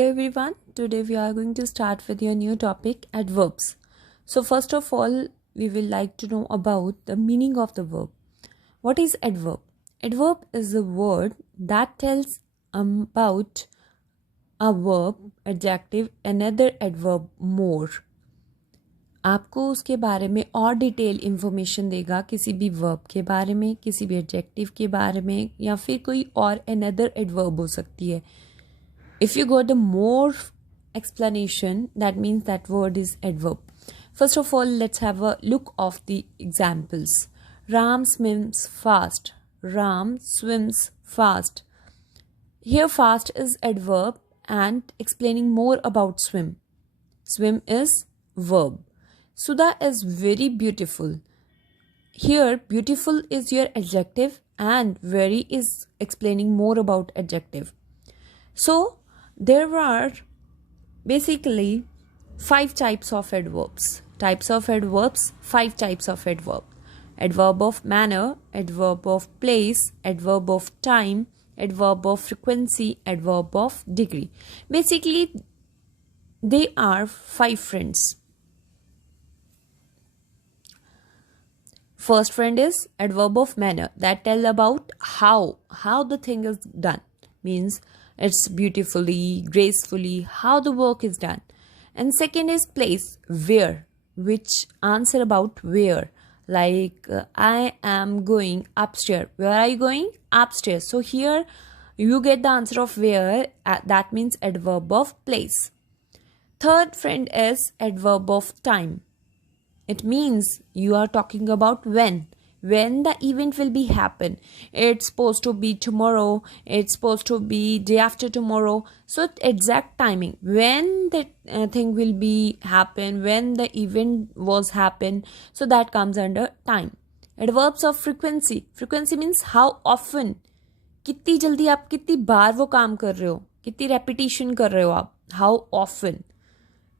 Hello everyone, today we are going to start with your new topic, adverbs. So first of all, we will like to know about the meaning of the verb. What is adverb? Adverb is a word that tells about a verb, adjective, another adverb more. आपको उसके बारे में और detail information देगा किसी भी verb के बारे में, किसी भी एडजेक्टिव के बारे में, या फिर कोई और अनदर एडवर्ब हो सकती है. If you got a more explanation, that means that word is adverb. First of all, let's have a look of the examples. Ram swims fast. Ram swims fast. Here fast is adverb and explaining more about swim. Swim is verb. Sudha is very beautiful. Here beautiful is your adjective and very is explaining more about adjective. So there are basically 5 types of adverbs. Types of adverbs, 5 types of adverb. Adverb of manner, adverb of place, adverb of time, adverb of frequency, adverb of degree. Basically, they are 5 friends. First friend is adverb of manner, that tell about how the thing is done. Means it's beautifully, gracefully, how the work is done. And second is place, where, which answer about where. Like I am going upstairs. Where are you going? Upstairs. So here you get the answer of where. That means adverb of place. Third friend is adverb of time. It means you are talking about when the event will be happen. It's supposed to be tomorrow, it's supposed to be day after tomorrow. So exact timing when the thing will be happen, when the event was happen. So that comes under time. Adverbs of frequency. Frequency means how often, कितनी जल्दी आप कितनी बार वो काम कर रहे हो, कितनी repetition कर रहे हो आप, how often.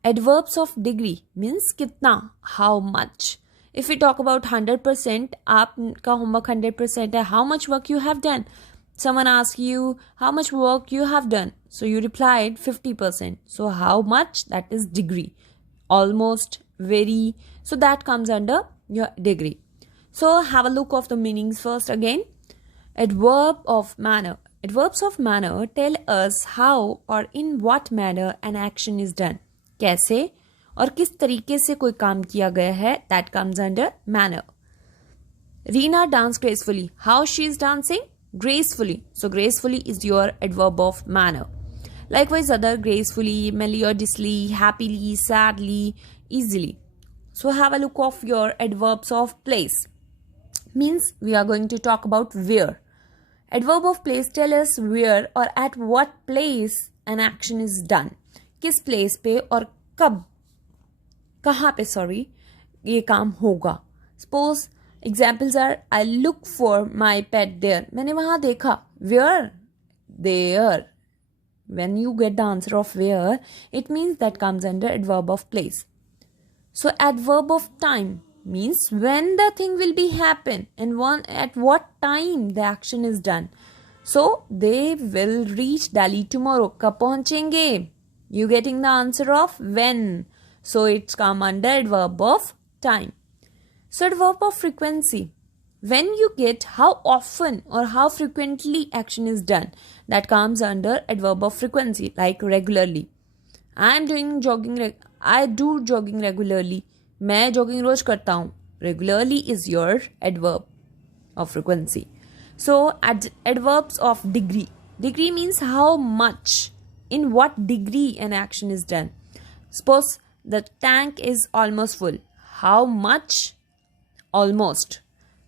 Adverbs of degree means कितना, how much. If we talk about 100%, आपका homework 100% है, how much work you have done. Someone asks you how much work you have done, so you replied 50%. So how much, that is degree. Almost, very, so that comes under your degree. So have a look of the meanings first again. Adverb of manner. Adverbs of manner tell us how or in what manner an action is done. कैसे और किस तरीके से कोई काम किया गया है, that comes under manner. Reena danced gracefully. How she is dancing? Gracefully. So gracefully is your adverb of manner. Likewise other, gracefully, melodiously, happily, sadly, easily. So have a look of your adverbs of place. Means we are going to talk about where. Adverb of place tell us where or at what place an action is done. किस place पे और कब, कहाँ पे ये काम होगा. Suppose examples are, I look for my pet there. मैंने वहाँ देखा. Where? There. When you get the answer of where, it means that comes under adverb of place. So adverb of time means when the thing will be happen and at what time the action is done. So they will reach Delhi tomorrow. कब पहुँचेंगे? You getting the answer of when. So it's come under adverb of time. So adverb of frequency. When you get how often or how frequently action is done, that comes under adverb of frequency. Like regularly. I do jogging regularly. मैं jogging रोज करता हूँ. Regularly is your adverb of frequency. So adverbs of degree. Degree means how much. In what degree an action is done. Suppose the tank is almost full. How much? Almost.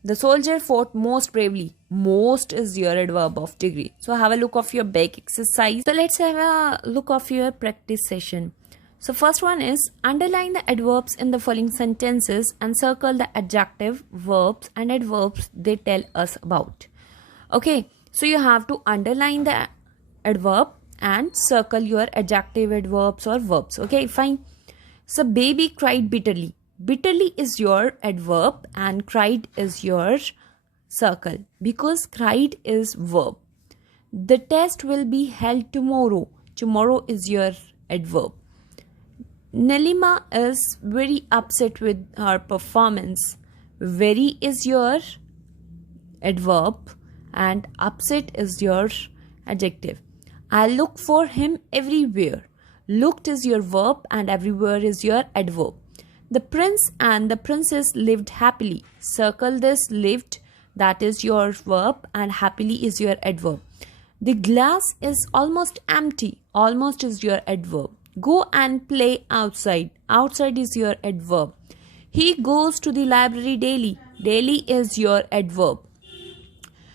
The soldier fought most bravely. Most is your adverb of degree. So have a look of your back exercise. So let's have a look of your practice session. So first one is underline the adverbs in the following sentences and circle the adjective, verbs and adverbs they tell us about. Okay. So you have to underline the adverb and circle your adjective, adverbs or verbs. Okay, fine. So baby cried bitterly. Bitterly is your adverb and cried is your circle because cried is verb. The test will be held tomorrow. Tomorrow is your adverb. Nilima is very upset with her performance. Very is your adverb and upset is your adjective. I look for him everywhere. Looked is your verb and everywhere is your adverb. The prince and the princess lived happily. Circle this lived, that is your verb, and happily is your adverb. The glass is almost empty. Almost is your adverb. Go and play outside. Outside is your adverb. He goes to the library daily. Daily is your adverb.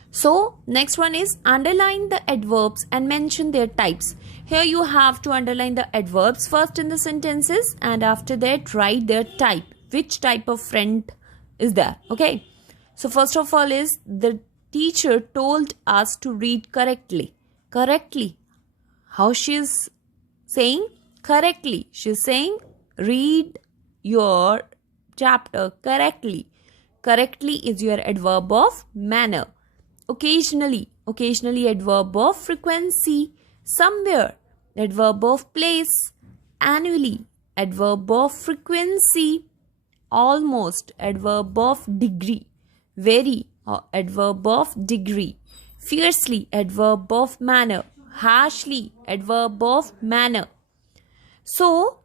So, next one is underline the adverbs and mention their types. Here you have to underline the adverbs first in the sentences and after that write their type. Which type of friend is there? Okay. So, first of all is the teacher told us to read correctly. Correctly. How she is saying? Correctly. She is saying read your chapter correctly. Correctly is your adverb of manner. Occasionally. Occasionally adverb of frequency. Somewhere. Adverb of place. Annually. Adverb of frequency. Almost. Adverb of degree. Very. Adverb of degree. Fiercely. Adverb of manner. Harshly. Adverb of manner. So,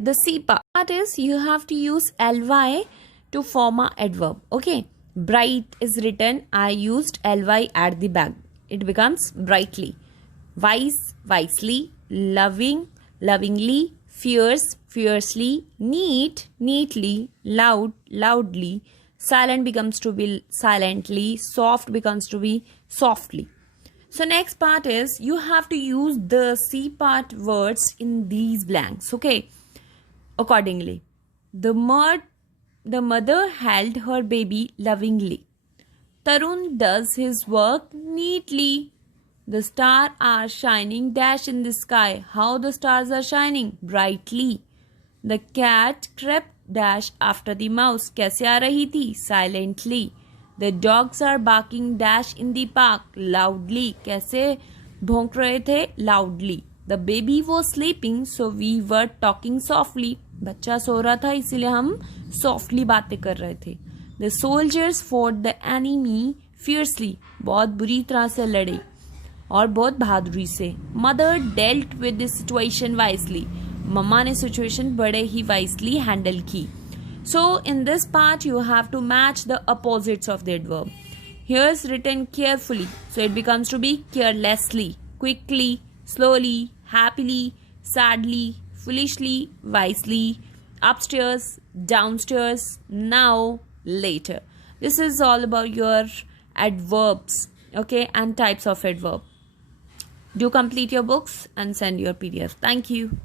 the C part is you have to use ly to form a adverb. Okay. Bright is written. I used ly at the back. It becomes brightly. Wise, wisely. Loving, lovingly. Fierce, fiercely. Neat, neatly. Loud, loudly. Silent becomes to be silently. Soft becomes to be softly. So next part is you have to use the C part words in these blanks. Okay. Accordingly. The mother held her baby lovingly. Tarun does his work neatly. The stars are shining dash in the sky. How the stars are shining? Brightly. The cat crept dash after the mouse. कैसे आ रही थी? Silently. The dogs are barking dash in the park. Loudly. कैसे भौंक रहे थे? Loudly. The baby was sleeping so we were talking softly. बच्चा सो रहा था इसीलिए हम softly बातें कर रहे थे. The soldiers fought the enemy fiercely. बहुत बुरी तरह से लड़े और बहुत बहादुरी से. Mother dealt with the situation wisely. मम्मा ने सिचुएशन बड़े ही वाइसली हैंडल की. So in this part you have to match the opposites of the adverb. Here is written carefully, so it becomes to be carelessly, quickly, slowly, happily, sadly, foolishly, wisely, upstairs, downstairs, now, later. This is all about your adverbs, okay, and types of adverb. Do complete your books and send your PDF. Thank you.